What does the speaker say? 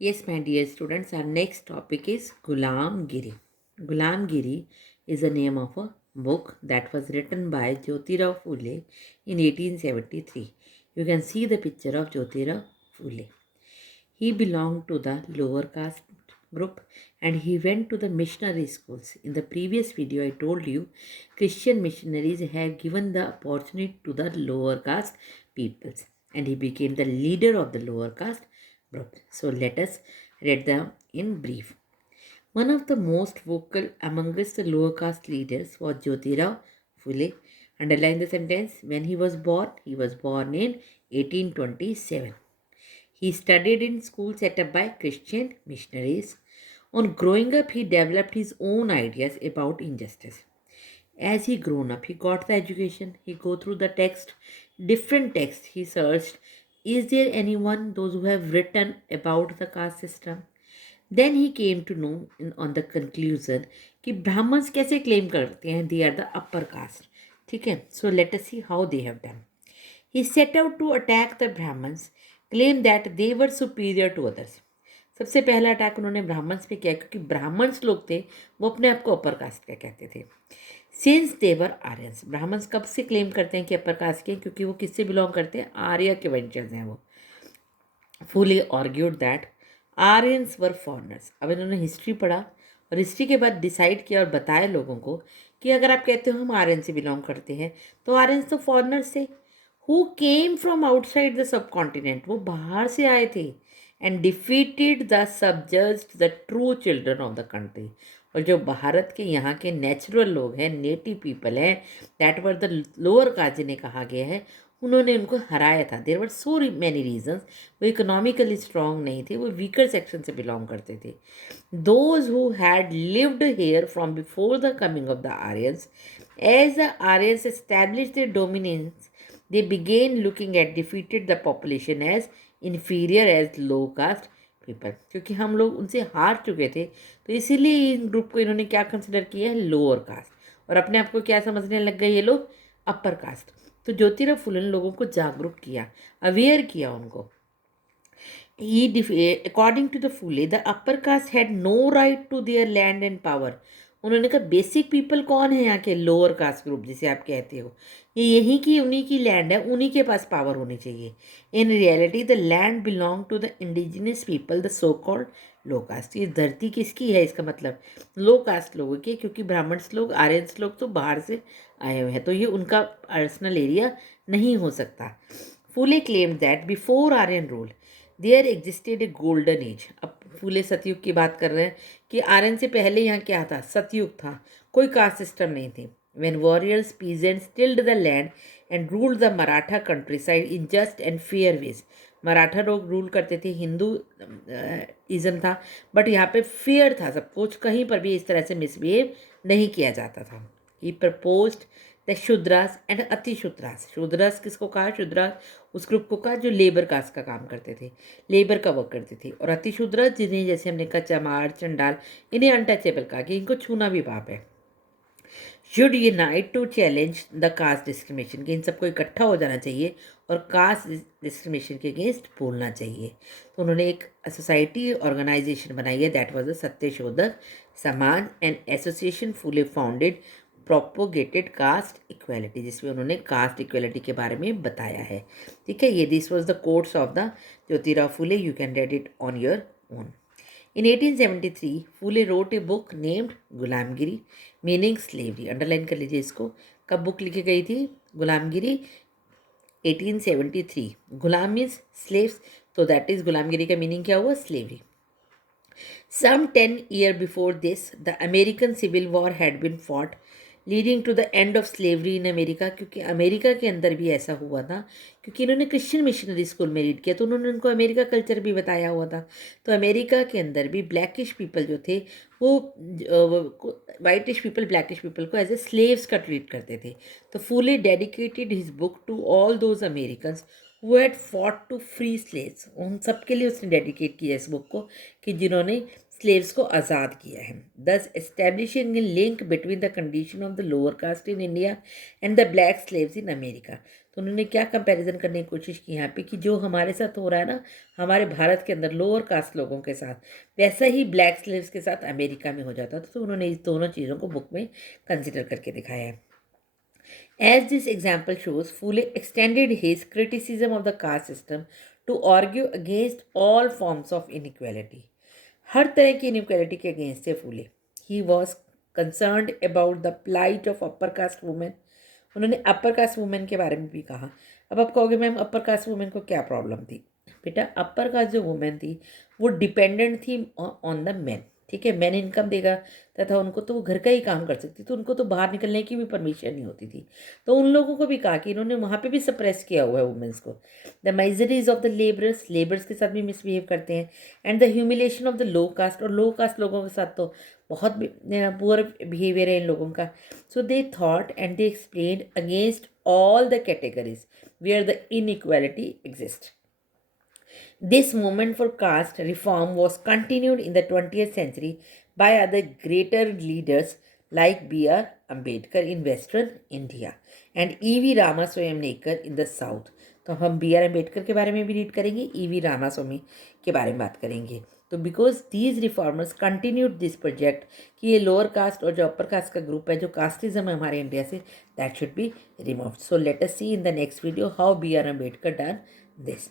Yes, my dear students, our next topic is Gulam Giri. Gulam Giri is the name of a book that was written by Jyotirao Phule in 1873. You can see the picture of Jyotirao Phule. He belonged to the lower caste group and he went to the missionary schools. In the previous video, I told you Christian missionaries have given the opportunity to the lower caste peoples and he became the leader of the lower caste group. So let us read them in brief. One of the most vocal amongst the lower caste leaders was Jyotirao Phule. Underline the sentence. When he was born in 1827. He studied in schools set up by Christian missionaries. On growing up, he developed his own ideas about injustice. As he grown up, he got the education, he go through the text, different texts he searched. Is there anyone, those who have written about the caste system? Then he came to know on the conclusion कि Brahmins कैसे claim करते हैं they are the upper caste. ठीक है, so let us see how they have done. He set out to attack the Brahmins, claimed that they were superior to others. सबसे पहला attack उन्होंने Brahmins पे किया क्योंकि ब्राह्मण्स लोग थे वो अपने आप को अपर कास्ट का कहते थे. सिंस देवर आर्यंस, ब्राह्मण्स कब से क्लेम करते हैं कि अपर कास्ट के, क्योंकि वो किससे बिलोंग करते हैं, आर्य के वेंचर्स हैं वो. Fully argued that Aryans were foreigners. अब इन्होंने हिस्ट्री पढ़ा और हिस्ट्री के बाद डिसाइड किया और बताया लोगों को कि अगर आप कहते हो हम आर्यन से बिलोंग करते हैं तो आर्यंस तो फॉरनर्स थे who came from outside the subcontinent, वो बाहर से आए थे, and defeated the subjects the true children of the country. और जो भारत के यहाँ के नेचुरल लोग हैं, नेटिव पीपल हैं, that were the lower caste जिन्हें कहा गया है, उन्होंने उनको हराया था. There were so many reasons. वो इकोनॉमिकली स्ट्रॉन्ग नहीं थे, वो वीकर सेक्शन से बिलोंग करते थे. Those who had lived here from before the coming of the Aryans, as the Aryans establish the dominance, they began looking at defeated the population as inferior as low caste people. क्योंकि हम लोग उनसे हार चुके थे तो इसीलिए इन group को इन्होंने क्या कंसिडर किया है, लोअर कास्ट, और अपने आप को क्या समझने लग गए ये लोग, अपर कास्ट. तो ज्योतिराव फुले ने लोगों को जागरूक किया, अवेयर किया उनको. According to the Phule, the upper caste had no right to their land and power. उन्होंने कहा बेसिक पीपल कौन है यहाँ के, लोअर कास्ट ग्रुप जिसे आप कहते हो, ये यहीं की उन्हीं की लैंड है, उन्हीं के पास पावर होनी चाहिए. In reality the land belong to the indigenous people, the so called low caste. ये धरती किसकी है, इसका मतलब लो कास्ट लोगों की, क्योंकि ब्राह्मण्स लोग, आर्यंस लोग तो बाहर से आए हुए हैं, तो ये उनका पर्सनल एरिया नहीं हो सकता. Phule claim that before Aryan rule there existed a golden age. अब फूले सतयुग की बात कर रहे हैं कि आर्यन से पहले यहाँ क्या था, सतयुग था, कोई कास्ट सिस्टम नहीं थी. When warriors peasants tilled the land and ruled the Maratha countryside in just and fair ways. Maratha लोग रूल करते थे, हिंदू इज़म था, बट यहाँ पे फेयर था सब कुछ, कहीं पर भी इस तरह से मिसबिहेव नहीं किया जाता था. He proposed the Shudras and Atishudras. Shudras किसको कहा, शूद्रास उस ग्रुप को कहा जो लेबर कास्ट का काम करते थे, लेबर का वर्क करते थे, और अतिशूद्रास जिन्हें जैसे हमने कहा चमार, चंडाल, इन्हें अनटचेबल कहा कि इनको छूना भी पाप है. Should unite to challenge the caste discrimination, कि इन सबको इकट्ठा हो जाना चाहिए और कास्ट डिस्क्रिमिनेशन के अगेंस्ट बोलना चाहिए. तो उन्होंने एक सोसाइटी ऑर्गेनाइजेशन बनाई है, that was the Satyashodhak Samaj, and association Phule founded propagated caste equality, जिसमें उन्होंने कास्ट इक्वेलिटी के बारे में बताया है. ठीक है, ये this was the quotes of the Jyotirao Phule. You can read it on your own. In 1873, Phule wrote a book named Gulamgiri meaning slavery. Underline कर लीजिए इसको. कब बुक लिखी गई थी, गुलामगिरी 1873. गुलाम मीन्स स्लेव्स, तो दैट इज गुलामगिरी का मीनिंग क्या हुआ, slavery. Some 10 years before this, the American Civil War had been fought, leading to the end of slavery in America. क्योंकि अमेरिका के अंदर भी ऐसा हुआ था, क्योंकि इन्होंने क्रिश्चियन मिशनरी स्कूल में रीड किया, तो उन्होंने उनको अमेरिका कल्चर भी बताया हुआ था. तो अमेरिका के अंदर भी ब्लैकिश पीपल जो थे वो वाइटिश पीपल ब्लैकिश पीपल को एज ए स्लेव्स का ट्रीट करते थे. तो Phule dedicated his book to all those Americans who had fought to free slaves. उन सब के लिए उसने डेडिकेट किया इस बुक को कि जिन्होंने स्लेव्स को आज़ाद किया है. दस establishing A link between the condition of the lower cast in India and the black slaves in America. तो तो उन्होंने क्या कंपैरिजन करने की कोशिश की यहाँ पे कि जो हमारे साथ हो रहा है ना हमारे भारत के अंदर लोअर कास्ट लोगों के साथ, वैसा ही ब्लैक स्लेव्स के साथ अमेरिका में हो जाता था। तो उन्होंने इस दोनों चीज़ों को बुक में कंसिडर करके दिखाया है। As this example shows, Phule extended his criticism of the caste system to argue against all forms of inequality. हर तरह की inequality के against थे फूले. He was concerned about the plight of upper caste women. उन्होंने upper caste women के बारे में भी कहा। अब आप कहोगे मैम अपर कास्ट वुमेन को क्या प्रॉब्लम थी? बेटा अपर कास्ट जो वुमेन थी वो डिपेंडेंट थी ऑन द मैन, ठीक है। मैन इनकम देगा तथा उनको तो वो घर का ही काम कर सकती, तो उनको तो बाहर निकलने की भी परमिशन नहीं होती थी। तो उन लोगों को भी कहा कि इन्होंने वहाँ पे भी सप्रेस किया हुआ है वुमेन्स को। The miseries of the labours के साथ भी मिसबिहेव करते हैं, and the humiliation of the low caste, और लो कास्ट लोगों के साथ तो बहुत पुअर बिहेवियर है इन लोगों का। So they thought and they explained against all the categories where the inequality exist. This movement for caste reform was continued in the 20th century by other greater leaders like B.R. Ambedkar in Western India and E.V. Ramaswamy in the South. तो हम B R Ambedkar के बारे में भी read करेंगे, EV. Ramaswamy के बारे में बात करेंगे। तो because these reformers continued this project कि ये लोअर कास्ट और जो अपर कास्ट का ग्रुप है, जो कास्टिज्म है हमारे इंडिया से, that should be removed. So let us see in the next video how B R Ambedkar done this.